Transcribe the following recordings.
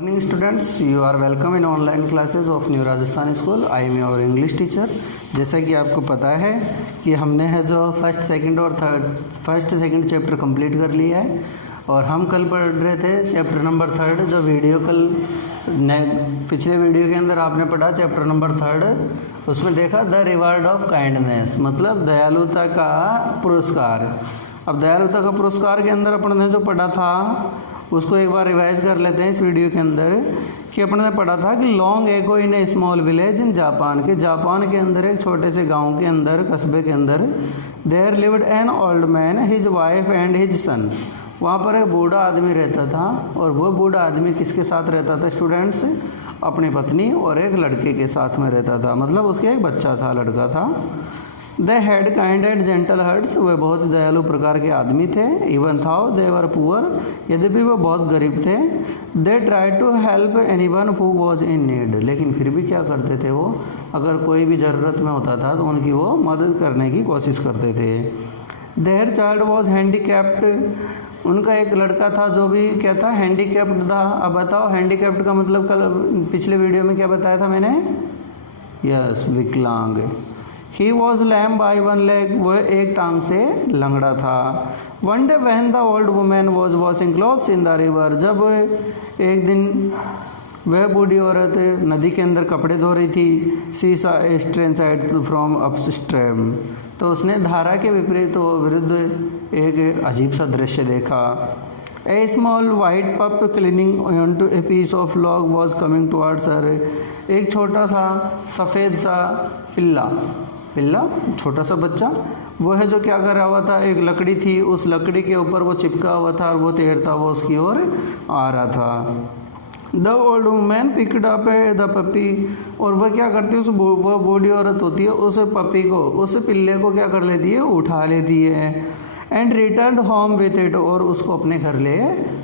Morning students, you are welcome in online classes of New Rajasthan School. I am your English teacher. जैसा कि आपको पता है कि हमने है जो फर्स्ट सेकंड चैप्टर कंप्लीट कर लिया है और हम कल पढ़ रहे थे चैप्टर नंबर 3 जो वीडियो पिछले वीडियो के अंदर आपने पढ़ा चैप्टर नंबर 3 उसमें देखा द रिवार्ड ऑफ काइंडनेस मतलब दयालुता का पुरस्कार। अब दयालुता का पुरस्कार के अंदर अपन ने जो पढ़ा था उसको एक बार रिवाइज कर लेते हैं इस वीडियो के अंदर कि अपन ने पढ़ा था कि long ago in A small village in Japan के अंदर एक छोटे से गांव के अंदर कस्बे के अंदर there lived an old man his wife and his son. वहाँ पर एक बूढ़ा आदमी रहता था और वो बूढ़ा आदमी किसके साथ रहता था स्टूडेंट्स? अपनी पत्नी और एक लड़के के साथ में रहता था, मतलब उसके एक बच्चा था, लड़का था। They had kind and gentle hearts, वे बहुत दयालु प्रकार के आदमी थे। इवन थाउ दे वर पुअर, यद्यपि वो बहुत गरीब थे। They try to help anyone who was in need, लेकिन फिर भी क्या करते थे वो, अगर कोई भी ज़रूरत में होता था तो उनकी वो मदद करने की कोशिश करते थे। देयर चाइल्ड वॉज हैंडीकैप्ड, उनका एक लड़का था जो भी क्या था, हैंडीकैप्ड था। अब बताओ हैंडीकैप्ड का मतलब कल पिछले वीडियो में क्या बताया था मैंने? यस, विकलांग। He was lame by one leg, वह एक टांग से लंगड़ा था। One day when the old woman was washing clothes in the river, जब एक दिन वह बूढ़ी औरत नदी के अंदर कपड़े धो रही थी। सी सा स्ट्रेन साइड फ्रॉम अपस्ट्रीम, तो उसने धारा के विपरीत विरुद्ध एक अजीब सा दृश्य देखा। A small white pup clinging on to a piece of log was coming towards her, एक छोटा सा सफ़ेद सा पिल्ला छोटा सा बच्चा वो है जो क्या कर रहा हुआ था, एक लकड़ी थी, उस लकड़ी के ऊपर वो चिपका हुआ था और वो तैरता हुआ उसकी ओर आ रहा था। The old women picked up the puppy, और वह क्या करती है, वह बूढ़ी औरत होती है, उस पपी को, उस पिल्ले को क्या कर लेती है, उठा लेती है। And return home with it, और उसको अपने घर ले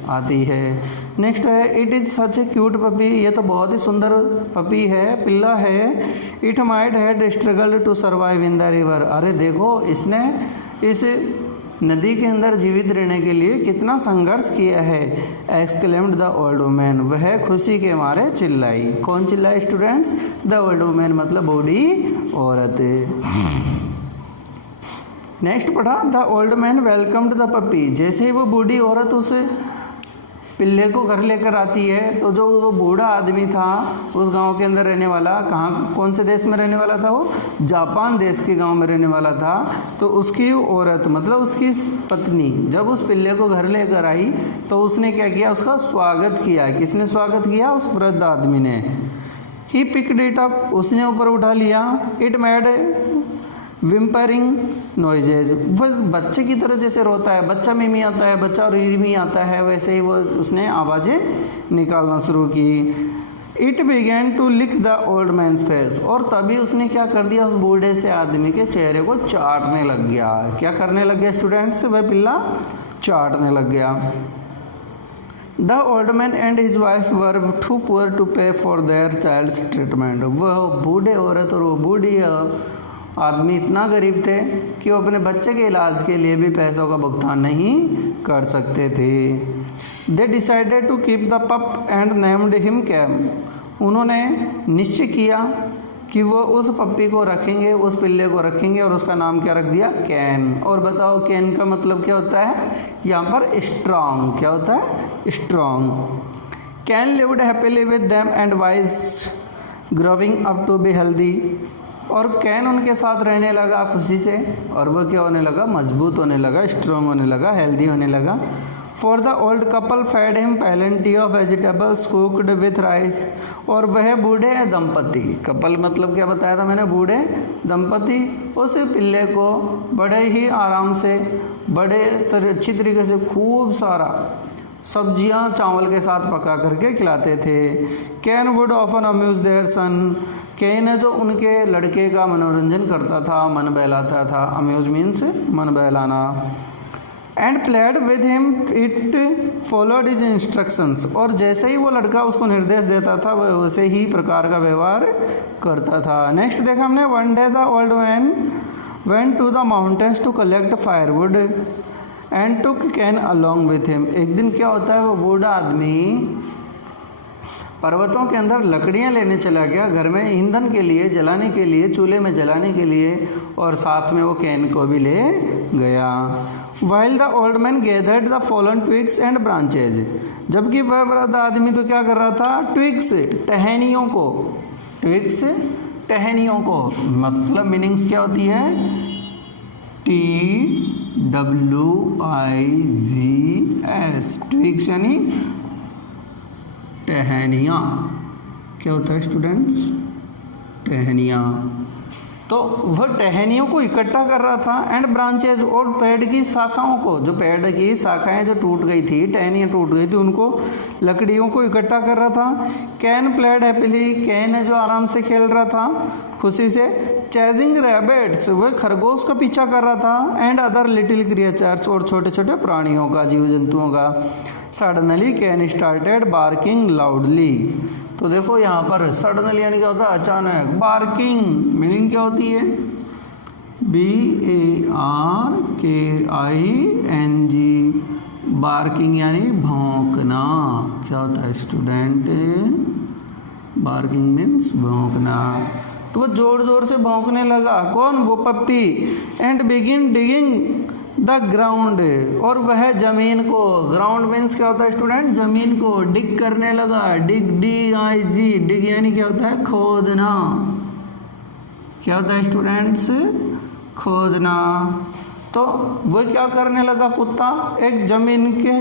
आती है। नेक्स्ट है it is such a cute puppy, ये तो बहुत ही सुंदर पपी है, पिल्ला है। It might had struggle to survive in the river, अरे देखो इसने इस नदी के अंदर जीवित रहने के लिए कितना संघर्ष किया है। एक्सक्लेम्ड द ओल्ड वुमेन, वह खुशी के मारे चिल्लाई। कौन चिल्लाई स्टूडेंट्स? द ओल्ड वुमेन मतलब बूढ़ी औरत। नेक्स्ट पढ़ा the old man welcomed the puppy, जैसे ही वो बूढ़ी औरत उस पिल्ले को घर लेकर आती है तो जो वो बूढ़ा आदमी था उस गांव के अंदर रहने वाला, कौन से देश में रहने वाला था वो? जापान देश के गांव में रहने वाला था। तो उसकी औरत मतलब उसकी पत्नी जब उस पिल्ले को घर लेकर आई तो उसने क्या किया, उसका स्वागत किया। किसने स्वागत किया? उस वृद्ध आदमी ने। ही पिक्ड इट अप, उसने ऊपर उठा लिया। इट मेड विम्परिंग नॉइजेज, वह बच्चे की तरह जैसे रोता है, बच्चा मिमी आता है, बच्चा रीमी आता है, वैसे ही वो उसने आवाज़ें निकालना शुरू की। It began to lick the old man's face, और तभी उसने क्या कर दिया, उस बूढ़े से आदमी के चेहरे को चाटने लग गया। क्या करने लग गया स्टूडेंट्स? वह पिल्ला चाटने लग गया। The old man and his wife were too poor to pay for their child's treatment, वह बूढ़े औरत और वो बूढ़ी आदमी इतना गरीब थे कि वो अपने बच्चे के इलाज के लिए भी पैसों का भुगतान नहीं कर सकते थे। They decided to keep the pup and named him Cam, उन्होंने निश्चय किया कि वो उस पप्पी को रखेंगे, उस पिल्ले को रखेंगे और उसका नाम क्या रख दिया? कैन। और बताओ कैन का मतलब क्या होता है? यहाँ पर स्ट्रॉन्ग। क्या होता है? Strong. Kan lived happily with them and wise growing up to be healthy, और कैन उनके साथ रहने लगा खुशी से, और वह क्या होने लगा? मजबूत होने लगा, स्ट्रॉन्ग होने लगा, हेल्दी होने लगा। For the old couple fed him plenty of vegetables cooked with rice, और वह बूढ़े दंपति, कपल मतलब क्या बताया था मैंने? बूढ़े दंपति उस पिल्ले को बड़े ही आराम से, बड़े अच्छी तरीके से खूब सारा सब्जियां चावल के साथ पका करके खिलाते थे। Kan would often amuse their son, Kan है जो उनके लड़के का मनोरंजन करता था, मन बहलाता था। अम्यूज मीन्स मन बहलाना। And played with him it followed his instructions, और जैसे ही वो लड़का उसको निर्देश देता था वह वैसे ही प्रकार का व्यवहार करता था। नेक्स्ट देखा हमने one day the old man went to the mountains to collect firewood and took Kan along with him, एक दिन क्या होता है, वो बूढ़ा आदमी पर्वतों के अंदर लकड़ियाँ लेने चला गया घर में ईंधन के लिए, जलाने के लिए, चूल्हे में जलाने के लिए, और साथ में वो कैन को भी ले गया। While the old man gathered the fallen twigs and branches, जबकि वह वृद्ध आदमी तो क्या कर रहा था, ट्विग्स टहनियों को, ट्विग्स टहनियों को, मतलब मीनिंग्स क्या होती है, TWIGS, ट्विग्स यानी टहनियाँ। क्या होता है स्टूडेंट्स, टहनियाँ। तो वह टहनियों को इकट्ठा कर रहा था, एंड ब्रांचेज, और पेड़ की शाखाओं को, जो पेड़ की शाखाएं जो टूट गई थी, टहनियाँ टूट गई थी, उनको, लकड़ियों को इकट्ठा कर रहा था। कैन प्लेड हैप्पीली, कैन है जो आराम से खेल रहा था खुशी से। चेजिंग रैबिट्स, वह खरगोश का पीछा कर रहा था। एंड अदर लिटिल क्रिएचर्स, और छोटे छोटे प्राणियों का, जीव जंतुओं का। Suddenly can started barking loudly, तो देखो यहाँ पर सडनली यानी क्या होता है, अचानक। बार्किंग मीनिंग क्या होती है, BARKING, बार्किंग यानी भौंकना। क्या होता है स्टूडेंट, बार्किंग मीन्स भौंकना। तो वो जोर जोर से भौंकने लगा, कौन, वो puppy. And begin digging the ground, और वह जमीन को, ग्राउंड मीन्स क्या होता है स्टूडेंट, जमीन को डिग करने लगा। डिग, DIG, डिग यानी क्या होता है, खोदना। क्या होता है स्टूडेंट्स, खोदना। तो वह क्या करने लगा कुत्ता, एक जमीन के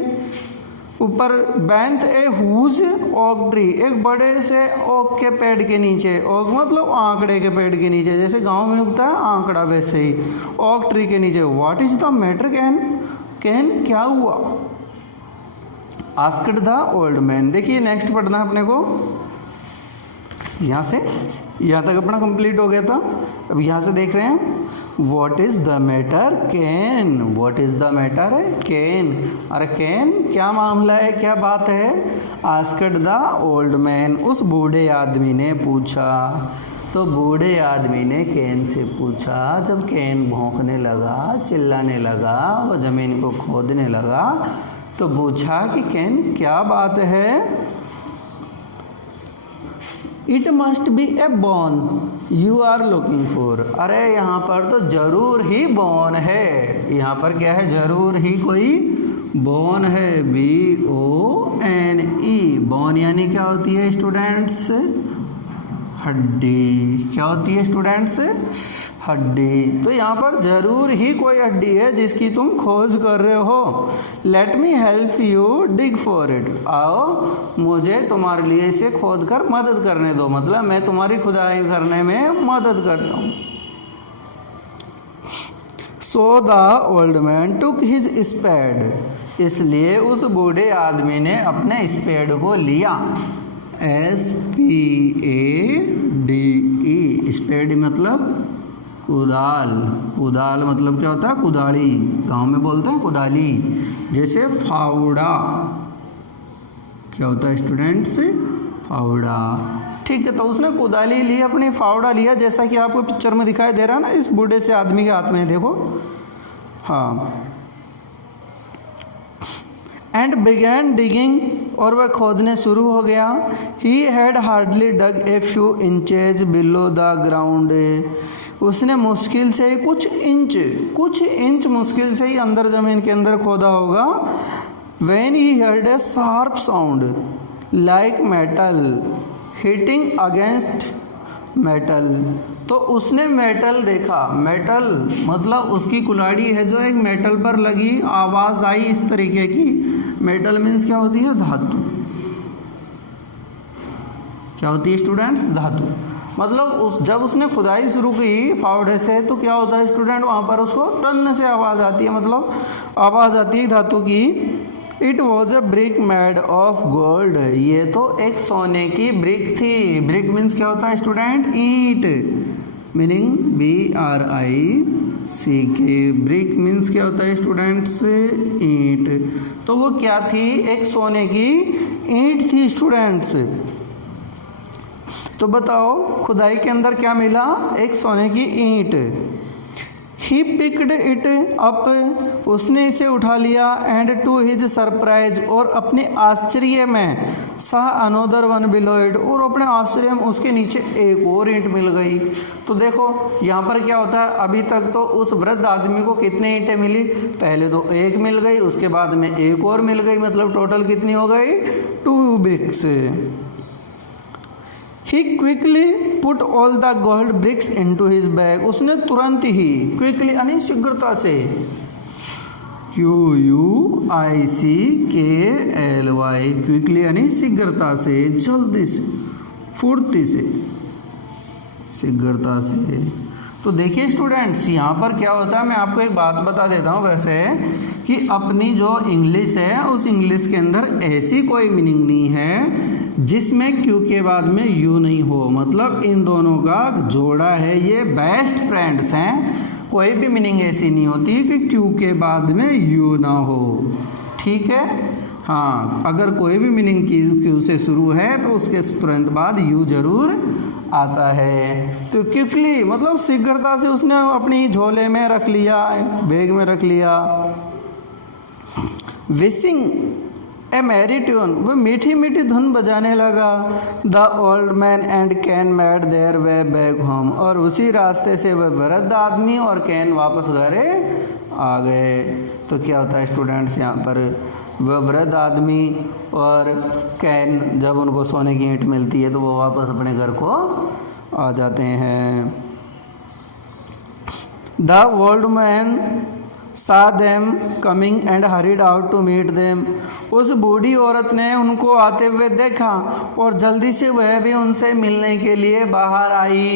ऊपर, बैंथ ए हुज ओक ट्री, एक बड़े से ओक के पेड़ के नीचे, ओक मतलब आंकड़े के पेड़ के नीचे, जैसे गांव में उगता है आंकड़ा वैसे ही, ओक ट्री के नीचे। What is the matter can, can क्या हुआ, आस्क्ड द ओल्ड मैन। देखिए नेक्स्ट पढ़ना है अपने को, यहाँ से यहाँ तक अपना कंप्लीट हो गया था। अब यहाँ से देख रहे हैं, what is the matter can, what is the matter है कैन, अरे कैन क्या मामला है, क्या बात है। आस्क्ड द ओल्ड मैन, उस बूढ़े आदमी ने पूछा। तो बूढ़े आदमी ने कैन से पूछा, जब कैन भौंकने लगा, चिल्लाने लगा, वो ज़मीन को खोदने लगा, तो पूछा कि कैन क्या बात है। It must be A Bon you are looking for, अरे यहाँ पर तो जरूर ही बॉन है, यहाँ पर क्या है, जरूर ही कोई बॉन है, BONE। बॉन यानी क्या होती है स्टूडेंट्स, हड्डी। क्या होती है स्टूडेंट्स, हड्डी। तो यहाँ पर जरूर ही कोई हड्डी है जिसकी तुम खोज कर रहे हो। Let me help you dig for it, आओ मुझे तुम्हारे लिए इसे खोद कर मदद करने दो, मतलब मैं तुम्हारी खुदाई करने में मदद करता हूँ। So the old man took his spade, इसलिए उस बूढ़े आदमी ने अपने स्पेड को लिया, SPADE, स्पेड मतलब कुदाल, कुदाल मतलब क्या होता है, कुदाली, गांव में बोलते हैं कुदाली। जैसे फावड़ा, क्या होता है स्टूडेंट्स, फावड़ा। ठीक है, तो उसने कुदाली ली, अपनी फावड़ा लिया, जैसा कि आपको पिक्चर में दिखाई दे रहा है ना, इस बूढ़े से आदमी के हाथ में, देखो, हाँ। एंड बिगैन डिगिंग, और वह खोदने शुरू हो गया। He had hardly dug a few inches below the ground, उसने मुश्किल से कुछ इंच मुश्किल से ही अंदर ज़मीन के अंदर खोदा होगा। When he heard a sharp sound like metal hitting against metal, तो उसने मेटल देखा। मेटल मतलब उसकी कुल्हाड़ी है जो एक मेटल पर लगी, आवाज़ आई इस तरीके की। मेटल मीन्स क्या होती है, धातु। क्या होती है स्टूडेंट्स, धातु। मतलब जब उसने खुदाई शुरू की फावड़े से, तो क्या होता है स्टूडेंट, वहाँ पर उसको टन से आवाज़ आती है, मतलब आवाज़ आती है धातु की। It was a brick made of gold, ये तो एक सोने की ब्रिक थी। ब्रिक मीन्स क्या होता है स्टूडेंट, ईंट, मीनिंग BRICK। ब्रिक मीन्स क्या होता है स्टूडेंट्स, ईंट। तो वो क्या थी, एक सोने की ईंट थी स्टूडेंट्स। तो बताओ खुदाई के अंदर क्या मिला, एक सोने की ईंट। ही पिक्ड इट अप, उसने इसे उठा लिया, एंड टू हिज सरप्राइज, और अपने आश्चर्य में, सा अनोदर वन बिलो इट, और अपने आश्चर्य में उसके नीचे एक और ईंट मिल गई। तो देखो यहाँ पर क्या होता है, अभी तक तो उस वृद्ध आदमी को कितने ईंटें मिली, पहले तो एक मिल गई, उसके बाद में एक और मिल गई, मतलब टोटल कितनी हो गई, 2 BRICS. He quickly put all the gold bricks into his bag, उसने तुरंत ही, क्विकली यानी शीघ्रता से, QUICKLY, क्विकली यानी शीघ्रता से, जल्दी से, फुर्ती से, शीघ्रता से। तो देखिए स्टूडेंट्स, यहाँ पर क्या होता है, मैं आपको एक बात बता देता हूँ वैसे, कि अपनी जो इंग्लिश है उस इंग्लिश के अंदर ऐसी कोई मीनिंग नहीं है जिसमें क्यू के बाद में यू नहीं हो, मतलब इन दोनों का जोड़ा है, ये बेस्ट फ्रेंड्स हैं, कोई भी मीनिंग ऐसी नहीं होती कि क्यू के बाद में यू ना हो, ठीक है। हाँ, अगर कोई भी मीनिंग क्यू से शुरू है तो उसके तुरंत बाद यू जरूर आता है। तो क्विकली मतलब शीघ्रता से उसने अपनी झोले में रख लिया, बैग में रख लिया। विशिंग ए मैरी ट्यून, वो मीठी मीठी धुन बजाने लगा। The old man and can made their way back home, और उसी रास्ते से वह वृद्ध आदमी और कैन वापस घरे आ गए। तो क्या होता है स्टूडेंट्स, यहाँ पर वह वृद्ध आदमी और कैन, जब उनको सोने की ईंट मिलती है तो वो वापस अपने घर को आ जाते हैं। The old man saw them coming and hurried out to meet them, उस बूढ़ी औरत ने उनको आते हुए देखा और जल्दी से वह भी उनसे मिलने के लिए बाहर आई,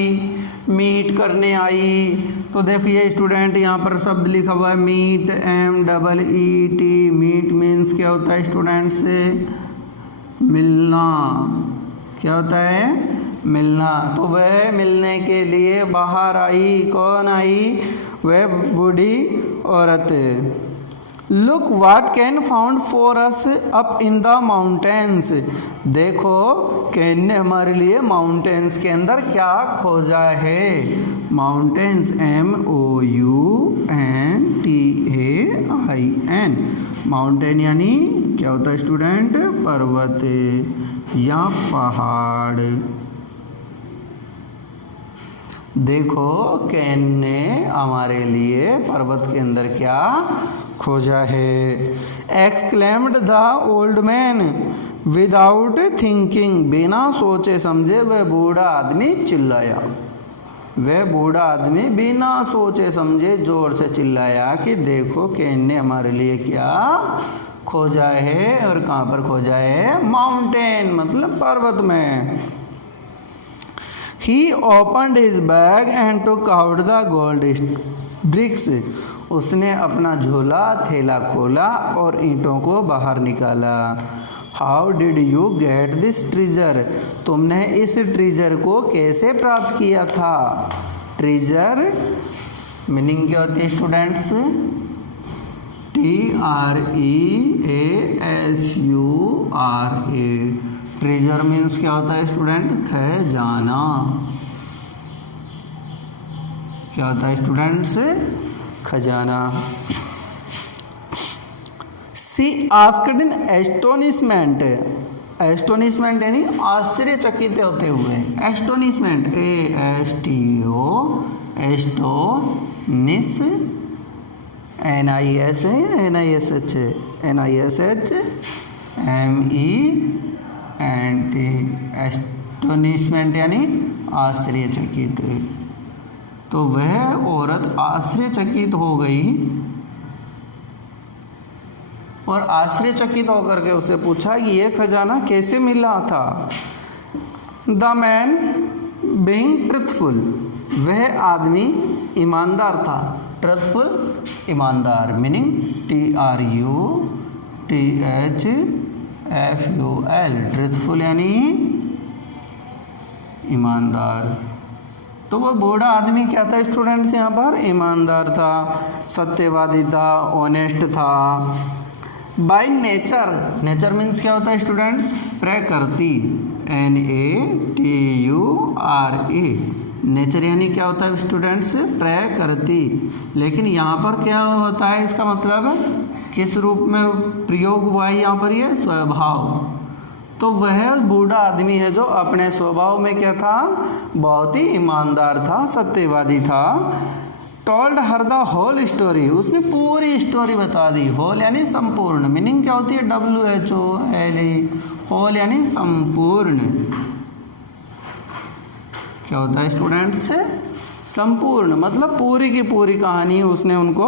मीट करने आई। तो देखिए स्टूडेंट, यहाँ पर शब्द लिखा हुआ है मीट, MEET। मीट मीन्स क्या होता है स्टूडेंट से, मिलना। क्या होता है, मिलना। तो वह मिलने के लिए बाहर आई। कौन आई, वह बूढ़ी औरत। Look what can found for us up in the mountains, देखो कैन ने हमारे लिए माउंटेन्स के अंदर क्या खोजा है। माउंटेन्स MOUNTAIN, माउंटेन यानी क्या होता है स्टूडेंट, पर्वत या पहाड़। देखो कैन ने हमारे लिए पर्वत के अंदर क्या खोजा है। Exclaimed the old man without thinking, बिना सोचे समझे वह बूढ़ा आदमी चिल्लाया। वह बूढ़ा आदमी बिना सोचे समझे जोर से चिल्लाया कि देखो कैन ने हमारे लिए क्या खोजा है, और कहाँ पर खोजा है, माउंटेन मतलब पर्वत में। He opened his bag and took out the gold bricks, उसने अपना झोला थैला खोला और ईंटों को बाहर निकाला। How did you get this treasure, तुमने इस ट्रेजर को कैसे प्राप्त किया था। ट्रेजर मीनिंग क्या होती है स्टूडेंट्स, TREASURA। ट्रेजर मीन्स क्या होता है स्टूडेंट, खजाना। क्या होता है स्टूडेंट्स, खजाना। सी आस्क्ड इन एस्टोनिशमेंट, एस्टोनिशमेंट यानी आश्चर्यचकित होते हुए। Astonishment ASTO, astonish NISH MENT, astonishment यानी आश्चर्यचकित। तो वह औरत आश्चर्यचकित हो गई और आश्चर्यचकित होकर के उससे पूछा कि यह खजाना कैसे मिला था। द मैन बीइंग ट्रुथफुल, वह आदमी ईमानदार था। ट्रुथफुल ईमानदार मीनिंग TRUTHFUL, ट्रुथफुल यानी ईमानदार। तो वह बूढ़ा आदमी क्या था स्टूडेंट्स, यहाँ पर ईमानदार था, सत्यवादी था, ऑनेस्ट था। बाय नेचर, नेचर मीन्स क्या होता है स्टूडेंट्स, प्रकृति NATURE, नेचर यानी क्या होता है स्टूडेंट्स, प्रकृति। लेकिन यहाँ पर क्या होता है, इसका मतलब किस रूप में प्रयोग हुआ है यहाँ पर, ये स्वभाव। तो वह बूढ़ा आदमी है जो अपने स्वभाव में क्या था, बहुत ही ईमानदार था, सत्यवादी था। Told her the whole story, उसने पूरी स्टोरी बता दी। होल यानी संपूर्ण, मीनिंग क्या होती है, WHOLE, होल यानी संपूर्ण। क्या होता है स्टूडेंट्स, संपूर्ण, मतलब पूरी की पूरी कहानी उसने उनको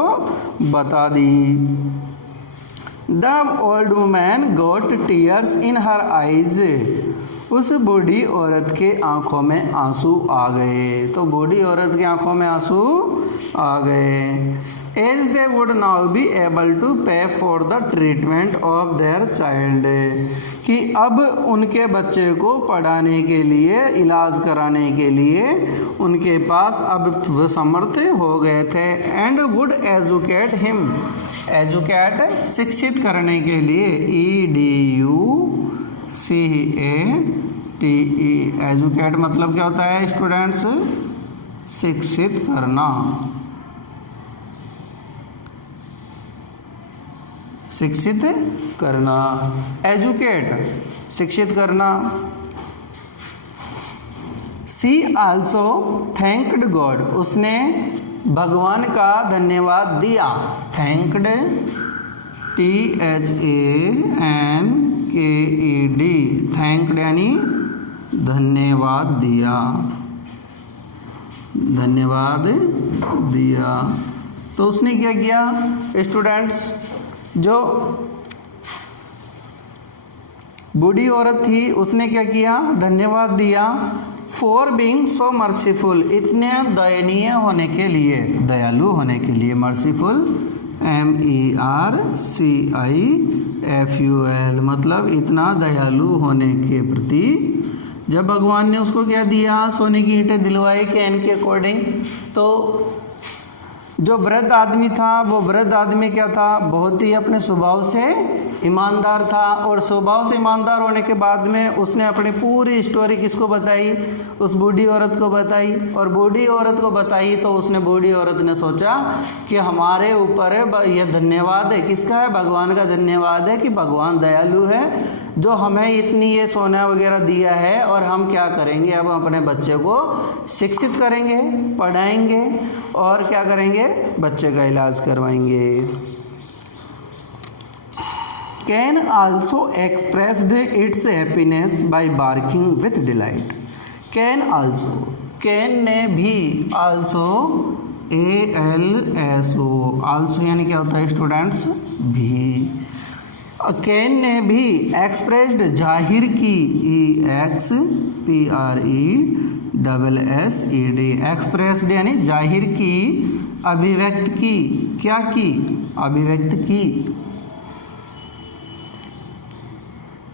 बता दी। The old woman got tears in her eyes, उस बूढ़ी औरत के आंखों में आंसू आ गए। तो बूढ़ी औरत की आंखों में आंसू आ गए। As they would now be able to pay for the treatment of their child, कि अब उनके बच्चे को पढ़ाने के लिए, इलाज कराने के लिए उनके पास अब वो समर्थ हो गए थे। And would educate him, educate शिक्षित करने के लिए, EDUCATE, एजुकेट मतलब क्या होता है स्टूडेंट्स, शिक्षित करना, शिक्षित करना, एजुकेट शिक्षित करना। शी आल्सो थैंक्ड गॉड, उसने भगवान का धन्यवाद दिया। थैंक्ड, THANKED, थैंक्ड यानी धन्यवाद दिया, धन्यवाद दिया। तो उसने क्या किया स्टूडेंट्स, जो बूढ़ी औरत थी उसने क्या किया, धन्यवाद दिया। फॉर बीइंग सो मर्सीफुल, इतने दयनीय होने के लिए, दयालु होने के लिए, मर्सीफुल MERCIFUL, मतलब इतना दयालु होने के प्रति। जब भगवान ने उसको क्या दिया, सोने की ईंटें दिलवाई कैन के अकॉर्डिंग। तो जो वृद्ध आदमी था, वो वृद्ध आदमी क्या था, बहुत ही अपने स्वभाव से ईमानदार था। और स्वभाव से ईमानदार होने के बाद में उसने अपनी पूरी स्टोरी किसको बताई, उस बूढ़ी औरत को बताई। और बूढ़ी औरत को बताई तो उसने, बूढ़ी औरत ने सोचा कि हमारे ऊपर यह धन्यवाद है, किसका है, भगवान का धन्यवाद है कि भगवान दयालु है जो हमें इतनी ये सोना वगैरह दिया है। और हम क्या करेंगे, अब हम अपने बच्चे को शिक्षित करेंगे, पढ़ाएंगे और क्या करेंगे, बच्चे का इलाज करवाएंगे। Can also expressed it's happiness bye barking with delight. Can also, can ने भी, आल्सो ALSO, आल्सो यानी क्या होता है स्टूडेंट्स, भी। कैन ने भी एक्सप्रेस्ड जाहिर की, EXPRESSED, एक्सप्रेस्ड यानी जाहिर की, अभिव्यक्त की, क्या की, अभिव्यक्त की।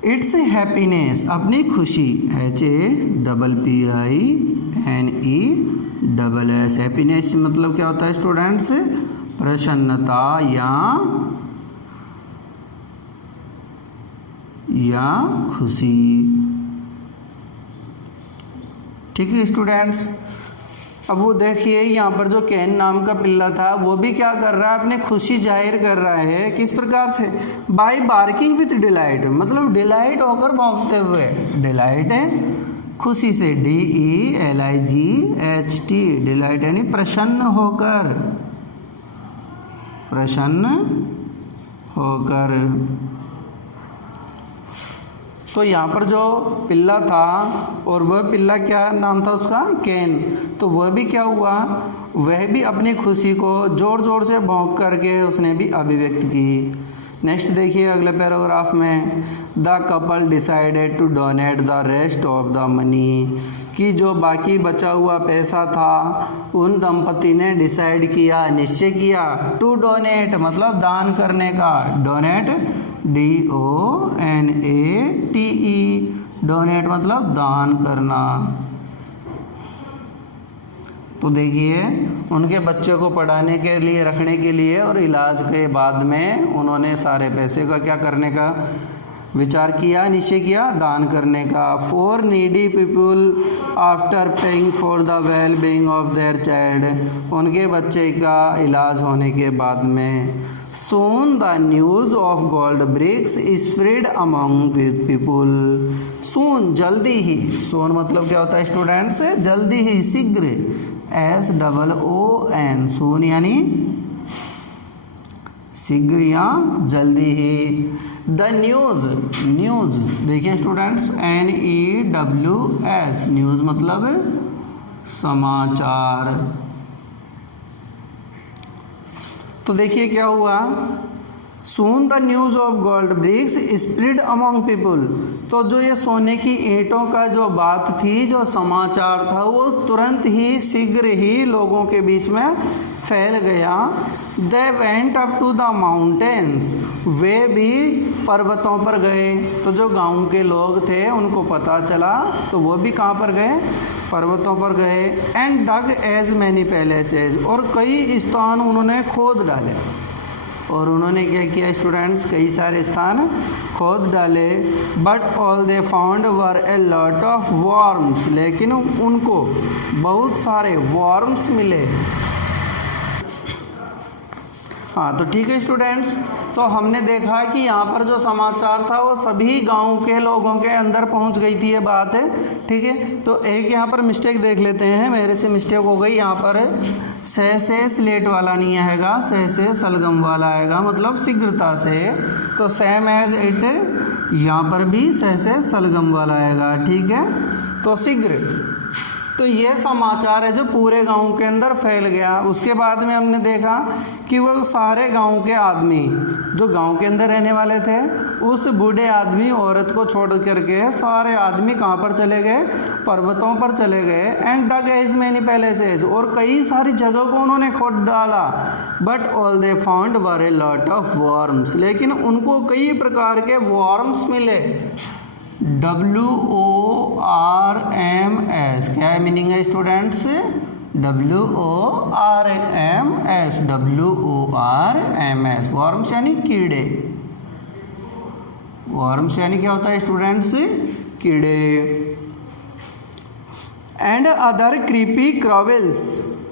इट्स हैप्पीनेस, अपनी खुशी, HAPPINESS, हैप्पीनेस मतलब क्या होता है स्टूडेंट्स, प्रसन्नता या खुशी। ठीक है स्टूडेंट्स। अब वो देखिए यहाँ पर जो कैन नाम का पिल्ला था वो भी क्या कर रहा है, अपनी खुशी जाहिर कर रहा है। किस प्रकार से, बाय बार्किंग विथ डिलाइट, मतलब डिलाइट होकर भौंकते हुए, डिलाइट है खुशी से, DELIGHT, डिलाइट यानी प्रसन्न होकर, प्रसन्न होकर। तो यहाँ पर जो पिल्ला था, और वह पिल्ला क्या नाम था उसका, कैन, तो वह भी क्या हुआ, वह भी अपनी खुशी को जोर जोर से भौंक करके उसने भी अभिव्यक्त की। नेक्स्ट देखिए अगले पैराग्राफ में, the couple decided to donate the rest of the money, कि जो बाकी बचा हुआ पैसा था उन दंपति ने डिसाइड किया, निश्चय किया, टू डोनेट मतलब दान करने का, डोनेट DONATE, डोनेट मतलब दान करना। तो देखिए उनके बच्चों को पढ़ाने के लिए, रखने के लिए और इलाज के बाद में उन्होंने सारे पैसे का क्या करने का, विचार किया, निश्चय किया दान करने का। For needy people after paying for the well being of their child, उनके बच्चे का इलाज होने के बाद में। Soon the news of gold bricks spread among people, soon जल्दी ही, सोन मतलब क्या होता है स्टूडेंट्स, जल्दी ही, शीघ्र, SOON, सोन यानी शीघ्र या जल्दी ही। द न्यूज़, न्यूज़ देखिए स्टूडेंट्स NEWS, न्यूज़ मतलब समाचार। तो देखिए क्या हुआ, soon the news of gold bricks spread among people, तो जो ये सोने की ईंटों का जो बात थी, जो समाचार था, वो तुरंत ही, शीघ्र ही लोगों के बीच में फैल गया। They went up to the mountains, वे भी पर्वतों पर गए। तो जो गांव के लोग थे उनको पता चला तो वो भी कहाँ पर गए, पर्वतों पर गए। And dug as many places, और कई स्थान उन्होंने खोद डाले। और उन्होंने क्या किया स्टूडेंट्स, कई सारे स्थान खोद डाले। But all they found were a lot of worms, लेकिन उनको बहुत सारे वॉर्म्स मिले। हाँ तो ठीक है स्टूडेंट्स, तो हमने देखा कि यहाँ पर जो समाचार था वो सभी गांव के लोगों के अंदर पहुँच गई थी ये बात है, ठीक है। तो एक यहाँ पर मिस्टेक देख लेते हैं, मेरे से मिस्टेक हो गई, यहाँ पर से स्लेट वाला नहीं आएगा, से सलगम वाला आएगा, मतलब शीघ्रता से। तो सेम एज इट, यहाँ पर भी से सलगम वाला आएगा, ठीक है। तो शीघ्र, तो ये समाचार है जो पूरे गांव के अंदर फैल गया। उसके बाद में हमने देखा कि वो सारे गांव के आदमी जो गांव के अंदर रहने वाले थे, उस बूढ़े आदमी औरत को छोड़ करके सारे आदमी कहाँ पर चले गए, पर्वतों पर चले गए। And dug as many places, और कई सारी जगहों को उन्होंने खोद डाला। But all they found were a lot of worms, लेकिन उनको कई प्रकार के वॉर्म्स मिले। WORMS, क्या है मीनिंग है स्टूडेंट्स, WORMS, WORMS, वॉर्म्स यानी कीड़े। वॉर्म्स यानी क्या होता है स्टूडेंट्स, कीड़े। एंड अदर क्रीपी क्रॉविल्स,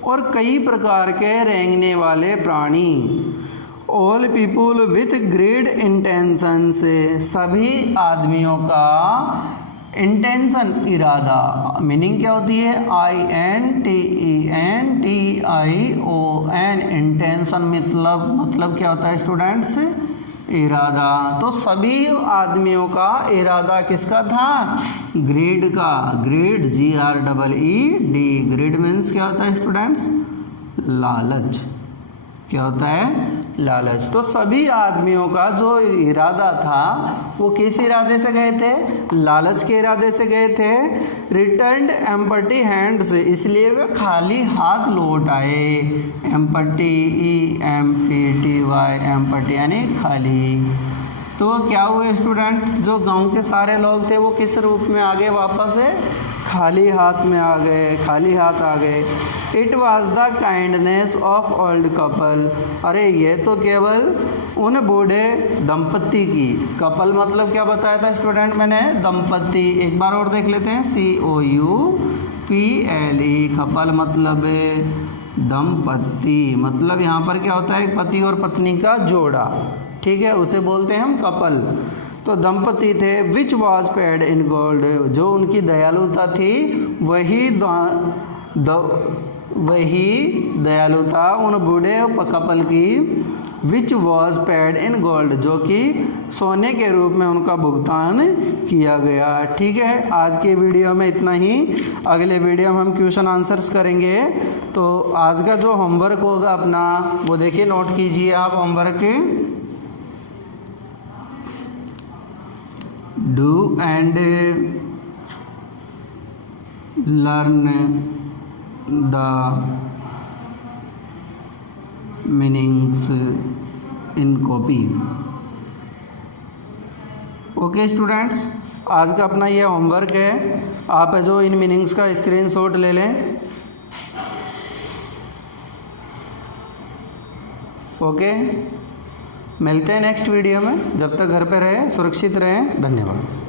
और कई प्रकार के रेंगने वाले प्राणी। All people with great intention, से सभी आदमियों का इंटेंशन, इरादा, मीनिंग क्या होती है, INTENTION, इंटेंशन मतलब क्या होता है स्टूडेंट्स, इरादा। तो सभी आदमियों का इरादा किसका था, ग्रीड का, ग्रीड GREED, ग्रीड मीन्स क्या होता है स्टूडेंट्स, लालच, क्या होता है, लालच। तो सभी आदमियों का जो इरादा था वो किस इरादे से गए थे, लालच के इरादे से गए थे। रिटर्न्ड एम्पटी हैंड्स, इसलिए वे खाली हाथ लौट आए। एम्पटी, EMPTY, एम्पटी यानी खाली। तो क्या हुए स्टूडेंट, जो गांव के सारे लोग थे वो किस रूप में आ गए वापस, खाली हाथ में आ गए, खाली हाथ आ गए। It was the kindness of old couple, अरे ये तो केवल उन बूढ़े दंपत्ति की, कपल मतलब क्या बताया था स्टूडेंट मैंने, दंपत्ति। एक बार और देख लेते हैं, COUPLE, कपल मतलब दंपत्ति, मतलब यहाँ पर क्या होता है, पति और पत्नी का जोड़ा, ठीक है, उसे बोलते हैं हम कपल। तो दंपति थे। Which was paid in gold, जो उनकी दयालुता थी वही दयालुता उन बूढ़े कपल की, which was paid in gold, जो कि सोने के रूप में उनका भुगतान किया गया। ठीक है, आज के वीडियो में इतना ही। अगले वीडियो में हम क्वेश्चन आंसर्स करेंगे। तो आज का जो होमवर्क होगा अपना वो देखिए, नोट कीजिए आप homework. Do and learn the meanings in copy. Okay students, आज का अपना ये होमवर्क है। आप जो इन मीनिंग्स का स्क्रीनशॉट ले लें। ओके, मिलते हैं नेक्स्ट वीडियो में। जब तक घर पे रहें, सुरक्षित रहें। धन्यवाद।